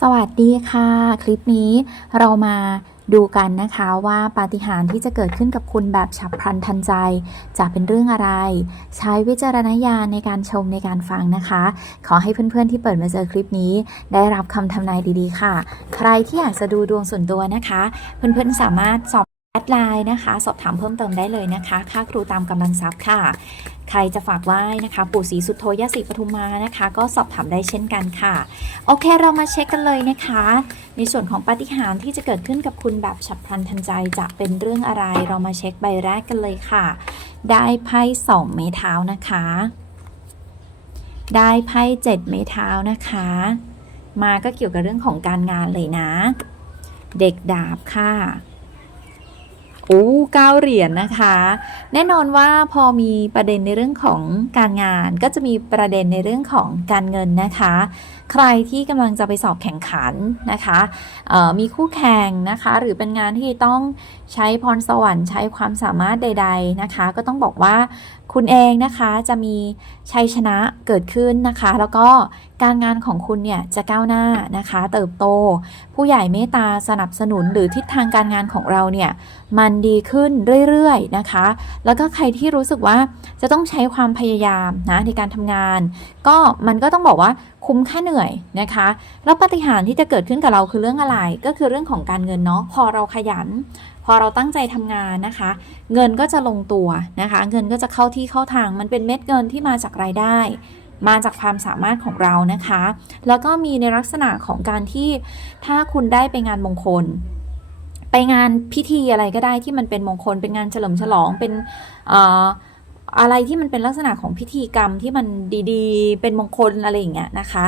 สวัสดีค่ะ คลิปนี้เรามาดูกันนะคะว่าปาฏิหาริย์ที่จะเกิดขึ้นกับคุณแบบฉับพลันทันใจ จะเป็นเรื่องอะไร ใช้วิจารณญาณในการชมในการฟังนะคะ ขอให้เพื่อนๆที่เปิดมาเจอคลิปนี้ ได้รับคำทำนายดีๆ ค่ะ ใครที่อยากจะดูดวงส่วนตัวนะคะ เพื่อนๆสามารถสอบแอดไลน์นะคะ สอบถามเพิ่มเติมได้เลยนะคะ ค่าครูตามกำลังทรัพย์ค่ะ ใครจะฝากไหว้นะคะ ปู่ศรีสุโธยศรีปทุมมานะคะ ก็สอบถามได้เช่นกันค่ะ โอเคเรามาเช็คกันเลยนะคะ ในส่วนของปาฏิหาริย์ที่จะเกิดขึ้นกับคุณแบบฉับพลันทันใจจะเป็นเรื่องอะไร เรามาเช็คใบแรกกันเลยค่ะ ได้ไพ่สองไม้เท้านะคะ ได้ไพ่เจ็ดไม้เท้านะคะ มาก็เกี่ยวกับเรื่องของการงานเลยนะ เด็กดาบค่ะ อ้เก้าเหรียญนะคะ แน่นอนว่าพอมีประเด็นในเรื่องของการงาน ก็จะมีประเด็นในเรื่องของการเงินนะคะ ใครที่กำลังจะไปสอบแข่งขันนะคะมีคู่แข่งนะคะ หรือเป็นงานที่ต้องใช้พรสวรรค์ใช้ความสามารถใด ๆนะคะ ก็ต้องบอกว่า คุณเองนะคะจะมีชัยชนะเกิดขึ้นนะคะ แล้วก็การงานของคุณเนี่ยจะก้าวหน้านะคะ เติบโต ผู้ใหญ่เมตตาสนับสนุนหรือทิศทางการงานของเราเนี่ยมันดีขึ้นเรื่อยๆนะคะ แล้วก็ใครที่รู้สึกว่าจะต้องใช้ความพยายามนะในการทำงาน ก็มันก็ต้องบอกว่าคุ้มค่าเหนื่อยนะคะ แล้วปฏิหารที่จะเกิดขึ้นกับเราคือเรื่องอะไร ก็คือเรื่องของการเงินเนาะพอเราขยัน อเราตั้งใจทำงานนะคะ เงินก็จะลงตัวนะคะ เงินก็จะเข้าที่เข้าทางมันเป็นเม็ดเงินที่มาจากรายได้ มาจากความสามารถของเรานะคะ แล้วก็มีในลักษณะของการที่ถ้าคุณได้ไปงานมงคลไปงานพิธีอะไรก็ได้ที่มันเป็นมงคล เป็นงานเฉลิมฉลองเป็นเอ่ออะไรที่มันเป็นลักษณะของพิธีกรรมที่มันดีๆ เป็นมงคลอะไรอย่างเงี้ยนะคะ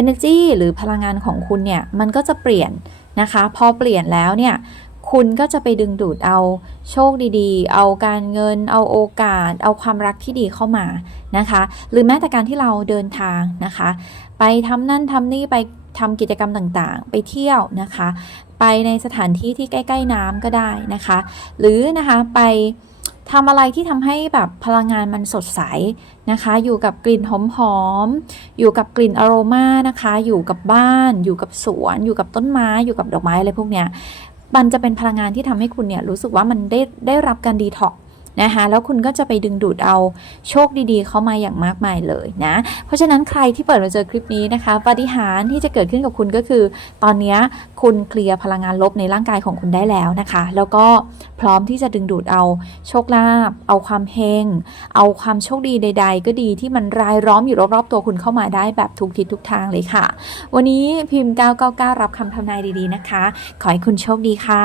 energy หรือพลังงานของคุณเนี่ย มันก็จะเปลี่ยนนะคะ พอเปลี่ยนแล้วเนี่ย คุณก็จะไปดึงดูดเอาโชคดีๆ เอาการเงิน เอาโอกาส เอาความรักที่ดีเข้ามานะคะ หรือแม้แต่การที่เราเดินทางนะคะ ไปทำนั่นทำนี่ไปทำกิจกรรมต่างๆ ไปเที่ยวนะคะ ไปในสถานที่ที่ใกล้ ๆน้ำก็ได้นะคะ หรือนะคะไปทำอะไรที่ทำให้แบบพลังงานมันสดใสนะคะ อยู่กับกลิ่นหอมๆ อยู่กับกลิ่นอโรมานะคะ อยู่กับบ้าน อยู่กับสวน อยู่กับต้นไม้ อยู่กับดอกไม้อะไรพวกเนี้ย มันจะเป็นพลังงานที่ทำให้คุณเนี่ยรู้สึกว่ามันได้ได้รับการดีท็อก นะคะแล้วคุณก็จะไปดึงดูดเอาโชคดีๆ เข้ามาอย่างมากมายเลยนะเพราะฉะนั้นใครที่เปิดมาเจอคลิปนี้นะคะปาฏิหารที่จะเกิดขึ้นกับคุณก็คือ ตอนนี้คุณเคลียร์พลังงานลบในร่างกายของคุณได้แล้วนะคะ แล้วก็พร้อมที่จะดึงดูดเอาโชคลาภเอาความเฮงเอาความโชคดีใด ๆ ก็ดีที่มันรายล้อมอยู่รอบๆตัวคุณเข้ามาได้แบบทุกทิศทุกทางเลยค่ะ วันนี้พิมพ์ 999 รับคำทำนายดีๆนะคะ ขอให้คุณโชคดีค่ะ